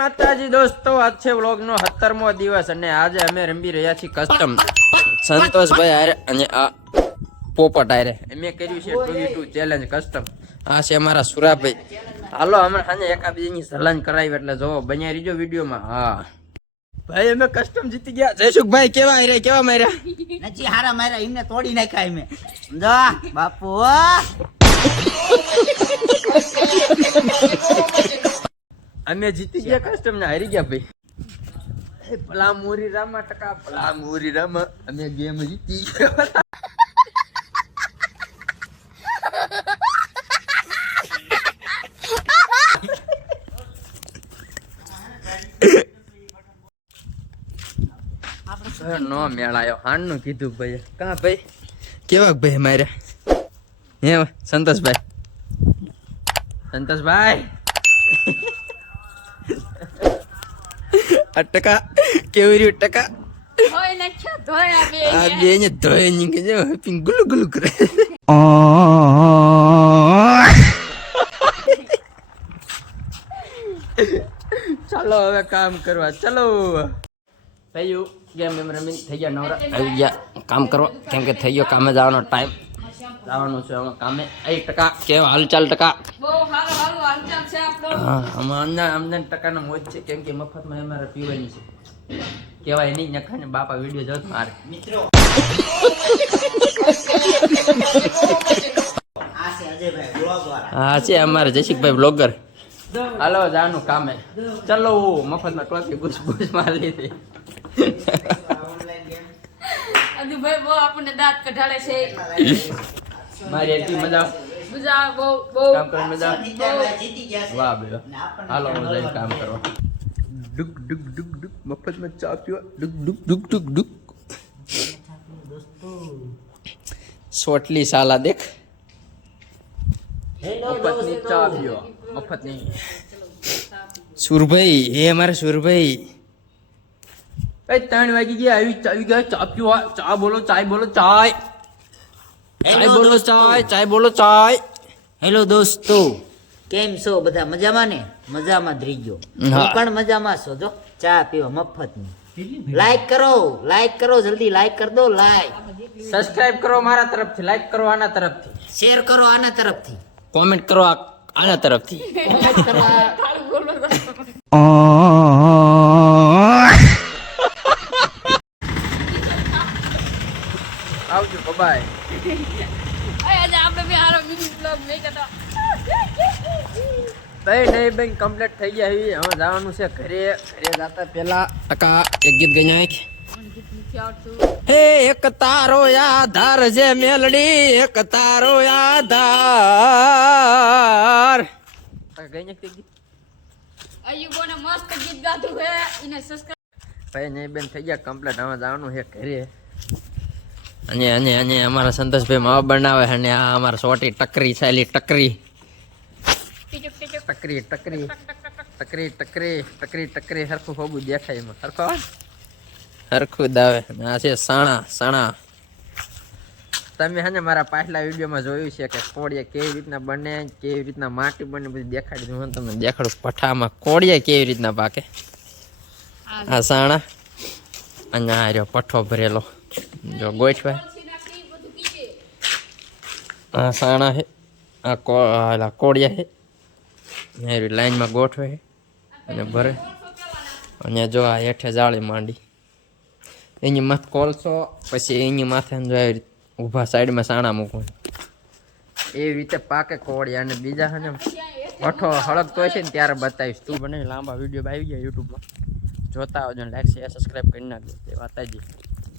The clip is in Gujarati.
માતાજી દોસ્તો, આજ છે વ્લોગ નો 17મો દિવસ અને આજે અમે રમી રહ્યા છીએ કસ્ટમ સંતોષભાઈ હારે અને આ પોપટ હારે અમે કર્યું છે 2v2 ચેલેન્જ કસ્ટમ. આ છે અમારા સુરાભાઈ. હાલો અમે સાંજે એકાબીજીની સલાન કરાવી એટલે જોવો બન્યા રહીજો વિડીયોમાં. હા ભાઈ અમે કસ્ટમ જીતી ગયા. જયસુખભાઈ કેવા હારે કેવા માર્યા? નજી હારા માર્યા, એમને તોડી નાખ્યા એમે. સમજો બાપુ અમે જીતી ગયા કસ્ટમ ને હારી ગયા ભાઈ. ભલા મોરી રામા ટકા ભલા મોરી રામા અમે ગેમ જીતી ગયા. નો મેળાયો હાન નું કીધું ભાઈ. કા ભાઈ કેવા ભાઈ માર્યા હે સંતોષભાઈ? સંતોષભાઈ ટકા કેવી રહ્યું ટકા? આ બે ને ધોઈ ની કે ગુલુ ગુલુ કરે. ચાલો હવે કામ કરવા ચલો ભાઈ. ગેમ એમ રમી થઈ ગયા નવરા આવી ગયા કામ કરવા, કેમ કે થઈ ગયો કામે જવાનો ટાઈમ. જવાનું છે અમે કામે. ટકા કેવા હાલચાલ ટકા? હા અમને ટકાનો મોજ છે, કેમ કે મફતમાં અમારે પીવાની છે. કેવાય નહીં નખાને બાપા વિડીયો જોત મારે મિત્રો. હા છે અમારે જયશિકભાઈ બ્લોગર. હાલો જાનું કામે ચલો. મફતમાં ટોપી બુશ બુશ મારી લીધી. ભાઈ બહુ આપણને દાંત કઢાડે છે. મારી એટલી મજા મજા બહુ કામ કરવાની મજા. વાહ બે હાલો જઈને કામ કરવા. ડુક ડુક ડુક ડુક મફતમાં ચા પીવા. ડુક ડુક ડુક ડુક ડુક. સોટલી સાલા દેખ. મફતની ચા પીવા મફતની. સુરભાઈ હે અમારે સુરભાઈ. 3 વાગી ગયા આવી ગયા. ચા પીવા. ચા બોલો ચાય બોલો ચાય. ચાય બોલો ચાય ચાય બોલો ચાય. હેલો દોસ્તો, કેમ છો બધા? મજામાં ને? મજામાં જ રહીજો. હું પણ મજામાં છો. જો ચા પીવા મફતની. લાઈક કરો જલ્દી લાઈક કરી દો. લાઈક સબસ્ક્રાઇબ કરો મારા તરફથી. લાઈક કરો આના તરફથી. શેર કરો આના તરફથી. કોમેન્ટ કરો આના તરફથી. કોમેન્ટ કરો આવજો બાય. આજે આપણે બી હારો મિની બ્લોગ નહીં કરતા. ભાઈ નહીં બેન કમ્પ્લીટ થઈ ગયા. હવે જવાનું છે ઘરે. ઘરે જતા પેલા ટકા એક ગીત ગઈ નાખ. હે એક તારો આધાર છે મેલડી, એક તારો આધાર. ગઈ નાખ ગીત. અયુબોને મસ્ત ગીત ગાતું છે. એને સબસ્ક્રાઇબ. ભાઈ નહીં બેન થઈ ગયા કમ્પ્લીટ. હવે જવાનું છે ઘરે. અને અમારા સંતોષભાઈ માવા બનાવે છે અને આ અમારા સોટી ટકરી ચાલી ટકરી ટકરી ટકરી ટકરી ટકરી ટકરી ટકરી હરખું હોબું દેખાય એમાં. હરખું દાવે. આ છે સાણા સાણા. તમે હે ને મારા પાછલા વિડીયોમાં જોયું છે કે કોળિયા કેવી રીતના બને, કેવી રીતના માટી બને બધું દેખાડી દઉં. હું તમને દેખાડું પઠામાં કોળિયા કેવી રીતના પાકે. આ સાણા અને આ રહ્યો પઠ્ઠો ભરેલો. જો ગોઠવાય. આ સાણા છે. આ કોળિયા છે. લાઈનમાં ગોઠવે છે અને ભરે. અને જો આ હેઠે જાળી માંડી એની માથે કોલસો, પછી એની માથે જો આવી ઊભા સાઈડમાં સાણા મૂકવાનું. એવી રીતે પાકે કોળિયા. અને બીજા છે ને પઠ્ઠો હળગતો હોય છે ને ત્યારે બતાવીશ. તું બને લાંબા વિડીયો આવી ગયા યુટ્યુબમાં જોતા આવજો. લાઈક શેર સબસ્ક્રાઈબ કરી નાખજો. તે વાતાજી.